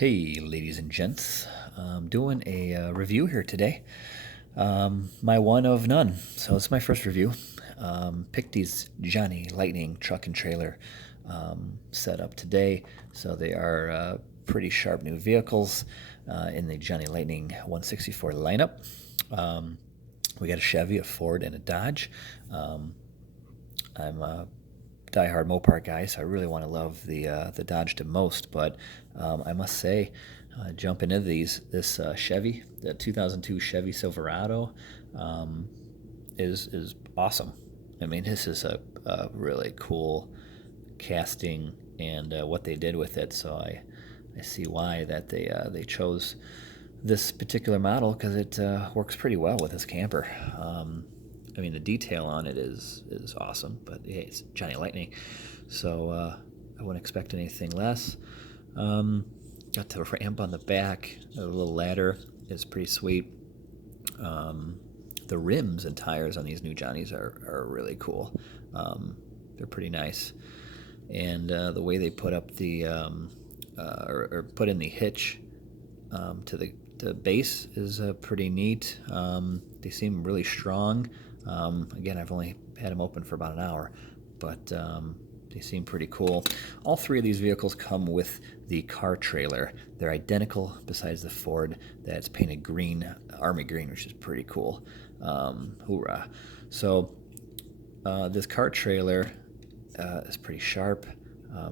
Hey, ladies and gents. I'm doing a review here today. My one of none. So it's my first review. Picked these Johnny Lightning truck and trailer set up today. So they are pretty sharp new vehicles in the Johnny Lightning 164 lineup. Um, we got a Chevy, a Ford, and a Dodge. I'm a diehard Mopar guy, so I really want to love the Dodge the most. But I must say, jumping into this Chevy, the 2002 Chevy Silverado, um, is awesome. I mean, this is a really cool casting and what they did with it. So I see why that they chose this particular model because it works pretty well with this camper. I mean, the detail on it is awesome, but hey, it's Johnny Lightning, so I wouldn't expect anything less. Um, Got the ramp on the back, a little ladder is pretty sweet. Um, the rims and tires on these new Johnnies are really cool. They're pretty nice, and the way they put up or put in the hitch to the base is pretty neat. They seem really strong. Again, I've only had them open for about an hour, but they seem pretty cool. All three of these vehicles come with the car trailer. They're identical, besides the Ford that's painted green, army green, which is pretty cool. Hoorah! So this car trailer is pretty sharp.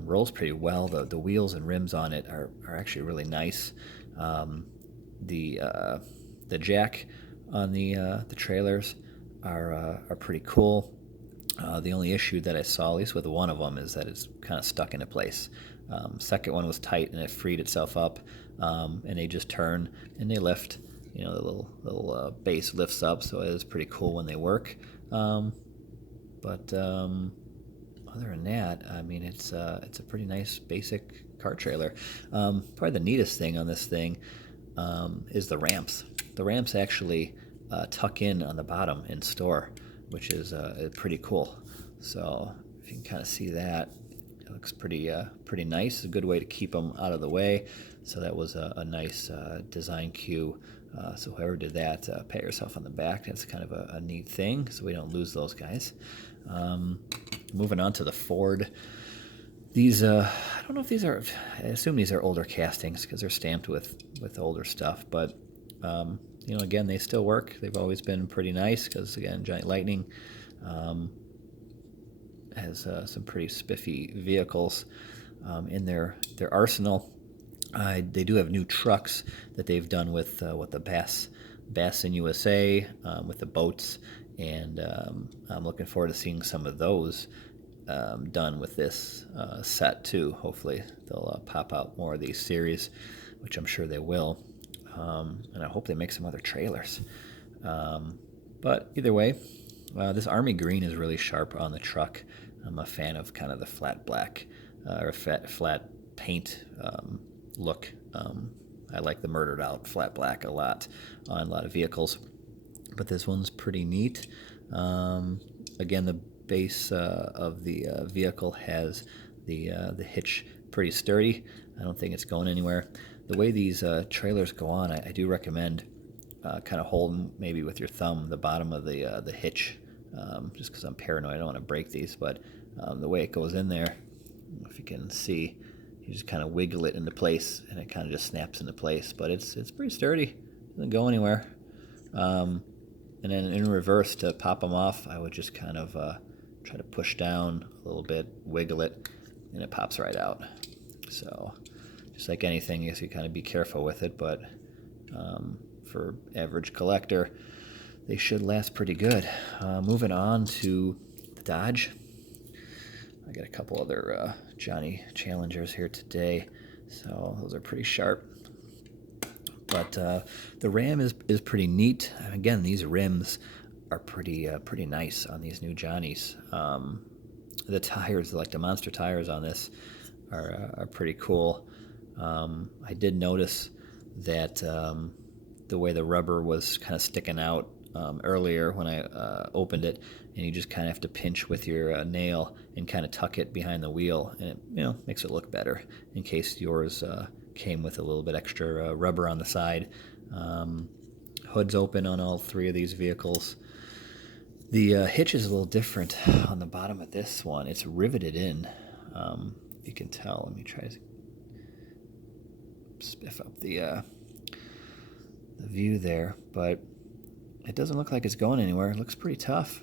Rolls pretty well. The wheels and rims on it are actually really nice. Um, the uh, the jack on the trailers are pretty cool. The only issue that I saw, at least with one of them, is that it's kind of stuck into place. Second one was tight and it freed itself up, and they just turn and they lift. You know, the little base lifts up, so it is pretty cool when they work. But other than that, I mean, it's a pretty nice basic car trailer. Probably the neatest thing on this thing is the ramps. The ramps actually tuck in on the bottom and store, which is pretty cool. So if you can kind of see that, it looks pretty nice. A good way to keep them out of the way. So that was a nice design cue. So whoever did that, pat yourself on the back. That's kind of a neat thing, so we don't lose those guys. Um, Moving on to the Ford. These, I don't know if these are. I assume these are older castings because they're stamped with older stuff. But again, they still work. They've always been pretty nice because again, Giant Lightning um, has some pretty spiffy vehicles in their arsenal. They do have new trucks that they've done with the Bass in USA with the boats, and I'm looking forward to seeing some of those done with this set too. Hopefully, they'll pop out more of these series, which I'm sure they will, and I hope they make some other trailers. But either way, this army green is really sharp on the truck. I'm a fan of kind of the flat black or flat paint look. I like the murdered out flat black a lot on a lot of vehicles, but this one's pretty neat. Again, the base of the vehicle has the hitch pretty sturdy. I don't think it's going anywhere. The way these trailers go on, I do recommend kind of holding maybe with your thumb the bottom of the hitch, just because I'm paranoid. I don't want to break these, but the way it goes in there, if you can see, you just kind of wiggle it into place, and it kind of just snaps into place. But it's pretty sturdy. It doesn't go anywhere. And then in reverse, to pop them off, I would just kind of try to push down a little bit, wiggle it, and it pops right out. So just like anything, I guess you kind of be careful with it, but for average collector, they should last pretty good. Moving on to the Dodge. I got a couple other Johnny Challengers here today, so those are pretty sharp. But the Ram is pretty neat. And again, these rims are pretty nice on these new Johnnies. The tires, like the monster tires on this, are pretty cool. I did notice that the way the rubber was kind of sticking out earlier when I opened it, and you just kind of have to pinch with your nail and kind of tuck it behind the wheel, and it makes it look better in case yours came with a little bit extra rubber on the side. Hood's open on all three of these vehicles. The hitch is a little different on the bottom of this one. It's riveted in. If you can tell, let me try to spiff up the view there, but it doesn't look like it's going anywhere. It looks pretty tough.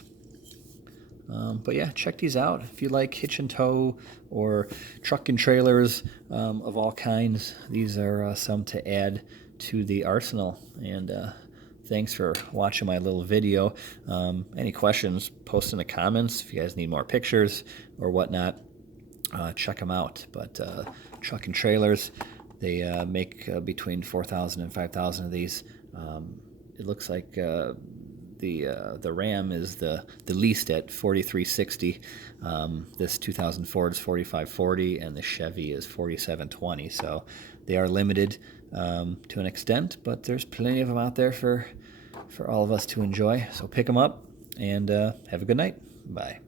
But yeah, check these out if you like hitch and tow or truck and trailers of all kinds. These are some to add to the arsenal. And thanks for watching my little video. Any questions, post in the comments. If you guys need more pictures or whatnot, check them out. But truck and trailers, they make between 4,000 and 5,000 of these. It looks like the Ram is the least at 4,360. This 2000 Ford is 4,540, and the Chevy is 4,720. So they are limited to an extent, but there's plenty of them out there for all of us to enjoy. So pick them up and have a good night. Bye.